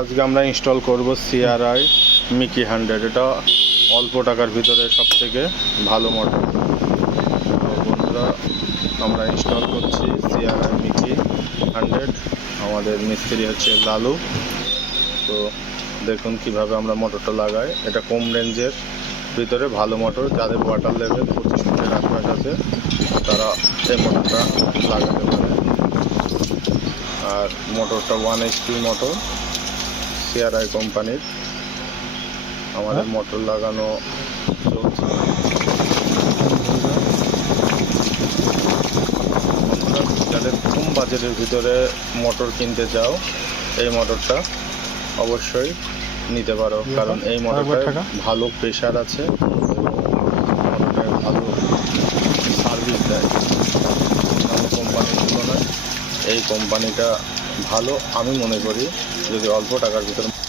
আজকে আমরা ইনস্টল করব সিআরআই মিকি 100। এটা অল্প টাকার ভিতরে সবথেকে ভালো মডেল। তো বন্ধুরা, আমরা ইনস্টল করছি সিআরআই মিকি 100। আমাদের মিস্ত্রি হচ্ছে লালু। তো দেখুন কিভাবে আমরা মোটরটা লাগাই। এটা কম রেঞ্জের ভিতরে ভালো মোটর। যাদের ওয়াটার লেভেল 25 ফুটের আশপাশ আছে তারা এই মোটরটা লাগাতে পারে। আর মোটরটা 1 HP মোটর, সিআরআই কোম্পানির। আমাদের মোটর লাগানো চলছে। বন্ধুরা, যাদের কম বাজেটের ভিতরে মোটর কিনতে চাও এই মোটরটা অবশ্যই নিতে পারো, কারণ এই মোটরটায় ভালো প্রেশার আছে এবং মোটরটায় ভালো সার্ভিস দেয়। অন্য কোম্পানির তুলনায় এই কোম্পানিটা ভালো আমি মনে করি। যদি অল্প টাকার ভিতরে